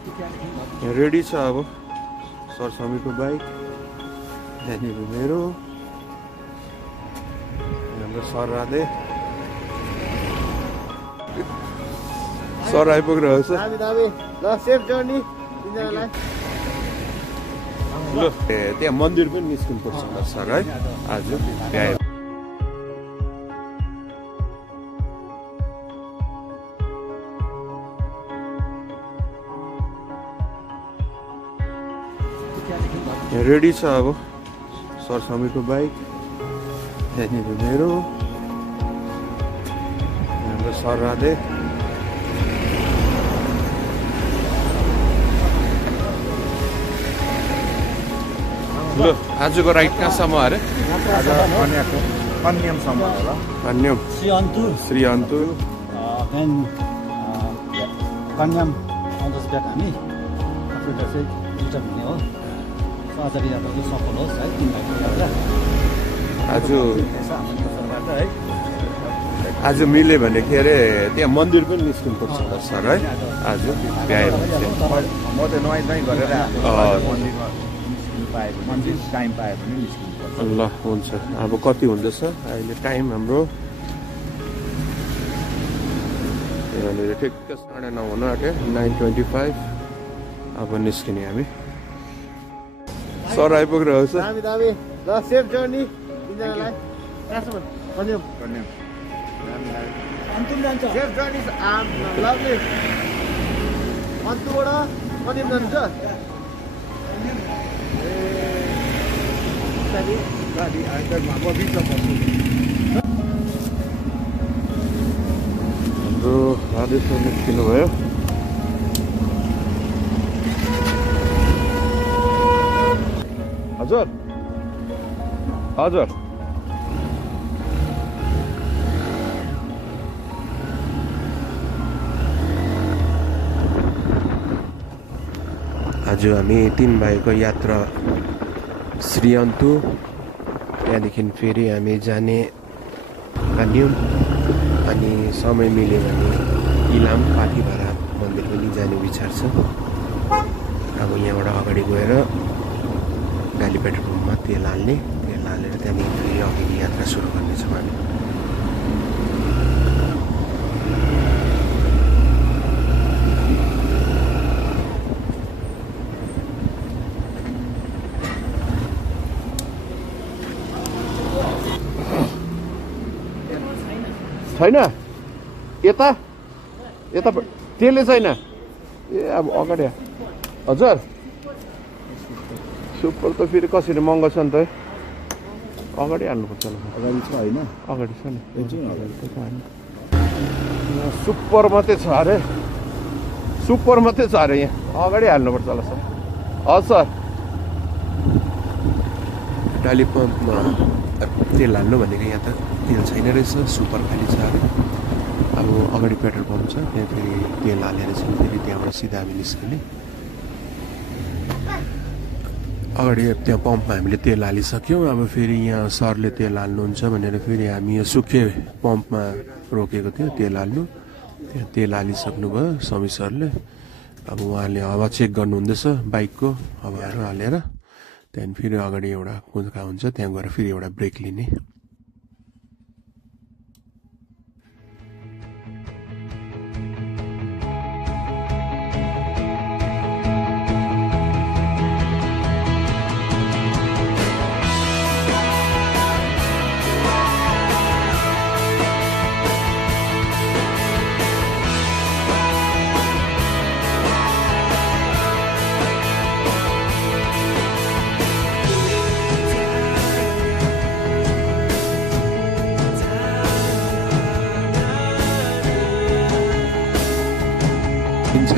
Ready छ अब सरस्वामीको bike यहाँनिर मेरो हाम्रो सरले सर आइपुगिरहेको छ ल त्यहाँ मन्दिर पनि निस्किनु पर्छ होला सर है आज भ्याए रेडी छ अब सरस्वामीको बाइक यहाँनिर मेरो हाम्रो सरले ल आजको राइड कहाँसम्म अरे आज कन्यामसम्म होला कन्याम श्री अन्तु कन्याम आउँदैछ ब्याक हामी आफ्नो चाहिँ रिटर्न हुने हो आजको यात्रा चाहिँ सफल होस् है 3 भाइको यात्रा आज मिल्यो भने के अरे त्यहाँ मन्दिर पनि निस्किनु पर्छ होला सर है आज भ्याए म चाहिँ नुहाइ गरेर मन्दिर टाइम पायो भने निस्किनु पर्छ ल हुन्छ अब कति हुँदैछ अहिले टाइम हाम्रो यहाँनिर ठिक्क 9:30 हुन आँट्यो 9:25 अब निस्किने हामी सर आइपुगिरहेको छ सेफ जर्नी तिनजनालाई कहाँसम्म कन्याम अन्तुम जान्छ सेफ जर्नी लभली अन्तुबाट कन्याम जान्छ गाडी आइतरमा बिचमा पर्छु हाम्रो राधेश्वर निस्किनु भयो हजुर हजुर आज हामी 3 भाइको यात्रा श्रीअन्तु त्यहाँदेखि फेरि हामी जाने कन्याम अनि समय मिल्यो भने इलाम पाथिभारा मन्दिर पनि जाने विचार छ अब यहाँबाट अगाडि गएर गाली पेट्रोल पम्पमा तेल हालेर त्यहाँदेखि फेरि अघिको यात्रा सुरु गर्नेछौँ हामी छैन यता यता त्यसले छैन ए अब अगाडि हजुर सुपर त फेरि कसरी महँगो छ नि त अगाडि हाल्नुपर्छ होला अगाडि छ होइन अगाडि छ नि सुपर मात्रै छ अरे सुपर मात्रै छ अरे यहाँ अगाडि हाल्नुपर्छ होला सर हजुर डाली पम्पमा तेल हाल्नु भनेको यहाँ त तेल छैन रहेछ सुपर खाली छ अरे अब अगाडि पेट्रोल पम्प छ त्यहाँ फेरि तेल हालेर चाहिँ फेरि त्यहाँबाट सिधा हामी निस्किने अगाडि त्यहाँ पम्पमा हामीले तेल हालिसक्यौँ अब फेरि यहाँ सरले तेल हाल्नुहुन्छ भनेर फेरि हामी यो सुके पम्पमा रोकेको थियो तेल हाल्नु त्यहाँ तेल हालिसक्नुभयो समी सरले अब उहाँले हावा चेक गर्नुहुँदैछ बाइकको हावाहरू हालेर त्यहाँदेखि फेरि अगाडि एउटा कुद्का हुन्छ त्यहाँ गएर फेरि एउटा ब्रेक लिने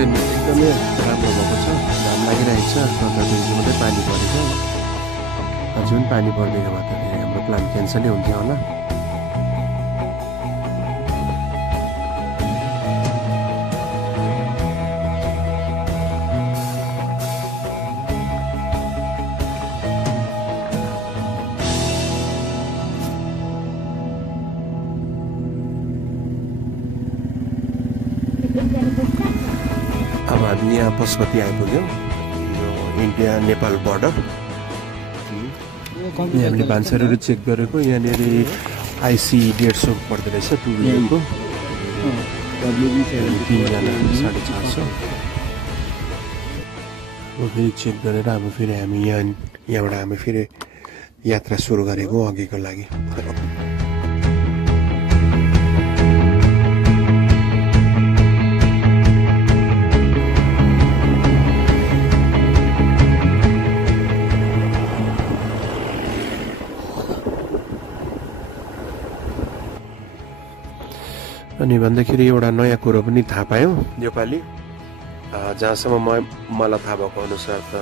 एकदमै राम्रो भएको छ घाम लागिरहेको छ अन्त दिनको मात्रै पानी परेको अझै पनि पानी पर्दैन भए त हाम्रो प्लान क्यान्सलै हुन्थ्यो होला अब हामी यहाँ पशुपति आइपुग्यौँ यो इन्डिया नेपाल बोर्डर यहाँ हामीले भान्सारहरू चेक गरेको यहाँनिर आइसी 150 पर्दो रहेछ टु व्हिलरको 3जना 450 फेरि चेक गरेर अब फेरि हामी यहाँबाट हामी फेरि यात्रा सुरु गरेको अघिको लागि अनि भन्दाखेरि एउटा नयाँ कुरो पनि थाहा पायौँ योपालि जहाँसम्म मलाई थाहा भएको अनुसार त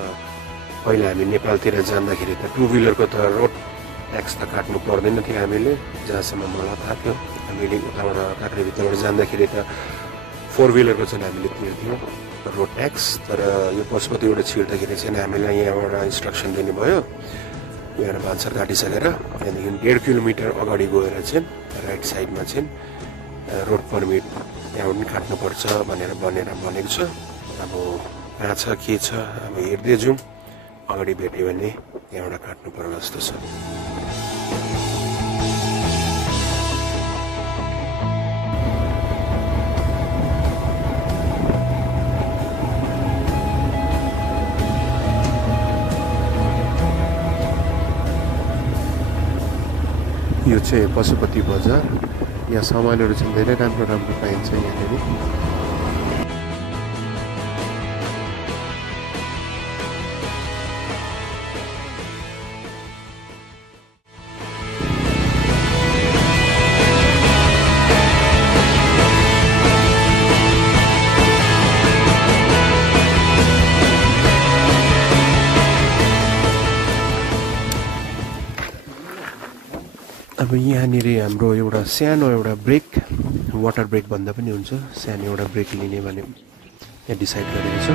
पहिला हामी नेपालतिर जाँदाखेरि त टु व्हिलरको त रोड ट्याक्स त काट्नु पर्दैन थियो हामीले जहाँसम्म मलाई थाहा थियो हामीले उताबाट काँक्रेभित्रबाट जाँदाखेरि त 4 व्हिलरको चाहिँ हामीले तिर्थ्यौँ रोड ट्याक्स तर यो पशुपतिबाट छिर्दाखेरि चाहिँ हामीलाई यहाँबाट इन्स्ट्रक्सन दिनुभयो यहाँबाट भान्सार काटिसकेर त्यहाँदेखि 1.5 किलोमिटर अगाडि गएर चाहिँ राइट साइडमा चाहिँ रोड पर्मिट त्यहाँबाट पनि काट्नुपर्छ भनेर भनेको छ अब कहाँ छ के छ अब हेर्दै जाउँ अगाडि भेट्यो भने यहाँबाट काट्नु पर्ला जस्तो छ यो चाहिँ पशुपति बजार यहाँ सामानहरू चाहिँ धेरै राम्रो राम्रो पाइन्छ यहाँनिर अब यहाँनिर हाम्रो एउटा सानो एउटा ब्रेक वाटर ब्रेक भन्दा पनि हुन्छ सानो एउटा ब्रेक लिने भने यहाँ डिसाइड गरेको छ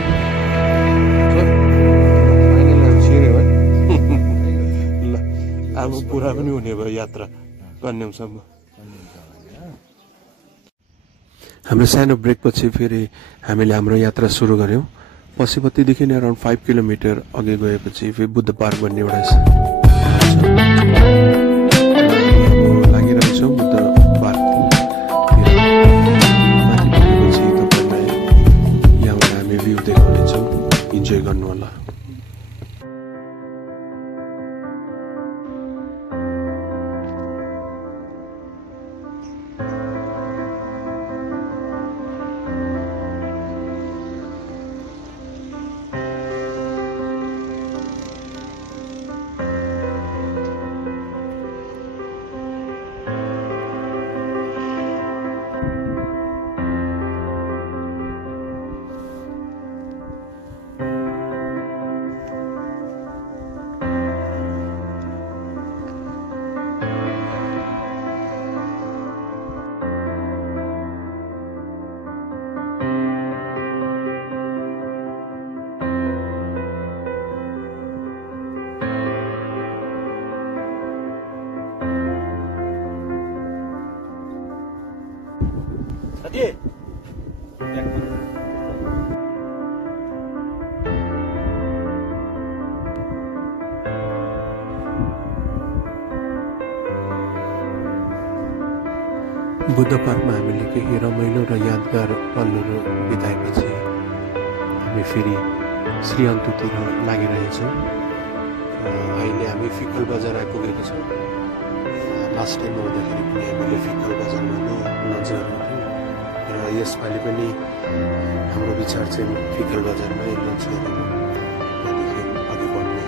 ल अब पुरा पनि हुने भयो यात्रा कन्यामसम्म हाम्रो सानो ब्रेकपछि फेरि हामीले हाम्रो यात्रा सुरु गऱ्यौँ पशुपतिदेखि नै अराउन्ड 5 किलोमिटर अघि गएपछि फेरि बुद्ध पार्क भन्ने एउटा इन्जोय गर्नु होला बुद्ध पार्कमा हामीले केही रमाइलो र यादगार पलहरू बिताएपछि हामी फेरि श्रीअन्तुतिर लागिरहेछौँ अहिले हामी फिकल बजार आइपुगेको छौँ लास्ट टाइम आउँदाखेरि पनि हामीले फिकल बजारमा नै लन्च गरेको थियौँ र यसपालि पनि हाम्रो विचार चाहिँ फिकल बजारमै लन्च गरेर त्यहाँदेखि अघि बढ्ने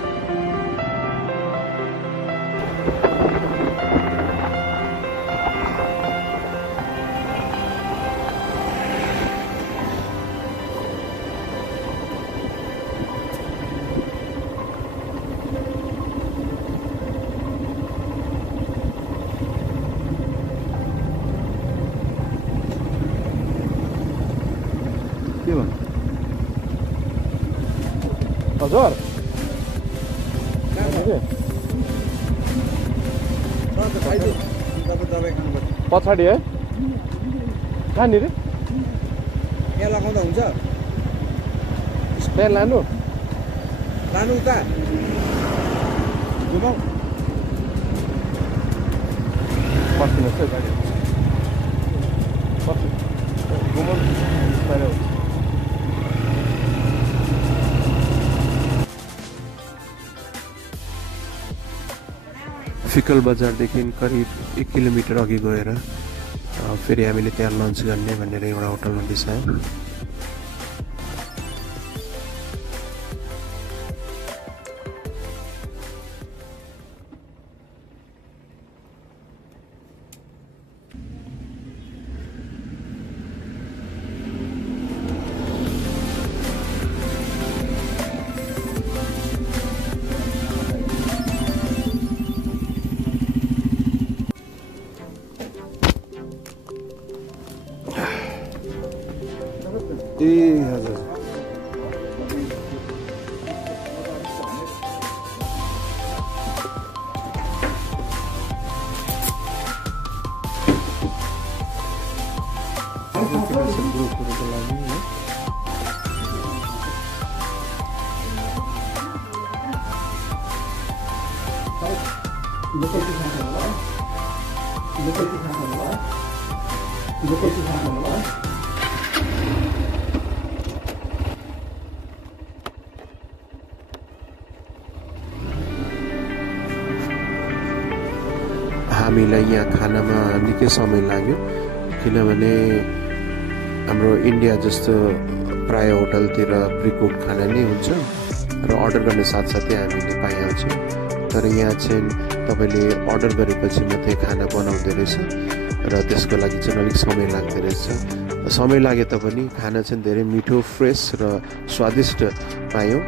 हजुर पछाडि है कहाँनिर यहाँ लगाउँदा हुन्छ त्यहाँ लानु लानु उता घुमाउ पर्खिनुहोस् है गाडी घुमाउनु फिकल बजारदेखि करिब 1 किलोमिटर अघि गएर फेरि हामीले त्यहाँ लन्च गर्ने भनेर एउटा होटलमा बिसायौँ। ए हजुर हामीलाई यहाँ खानामा निकै समय लाग्यो किनभने हाम्रो इन्डिया जस्तो प्राय होटलतिर प्रिकुक खाना नै हुन्छ र अर्डर गर्ने साथसाथै हामीले पाइहाल्छौँ। तर यहाँ चाहिँ तपाईँले अर्डर गरेपछि मात्रै खाना बनाउँदो रहेछ र त्यसको लागि चाहिँ अलिक समय लाग्दो रहेछ। समय लागे तापनि खाना चाहिँ धेरै मिठो, फ्रेस र स्वादिष्ट पायौँ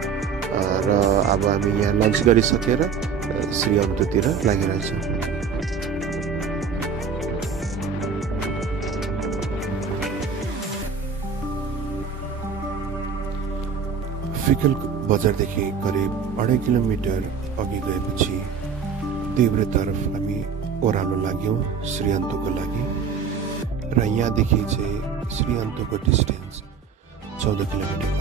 र अब हामी यहाँ लन्च गरिसकेर श्रीअन्तुतिर लागिरहेछौँ। फिकल बजारदेखि करिब 2.5 किलोमिटर अघि गएपछि देब्रेतर्फ हामी ओह्रालो लाग्यौँ श्रीअन्तुको लागि र यहाँदेखि चाहिँ श्रीअन्तुको डिस्टेन्स 14 किलोमिटर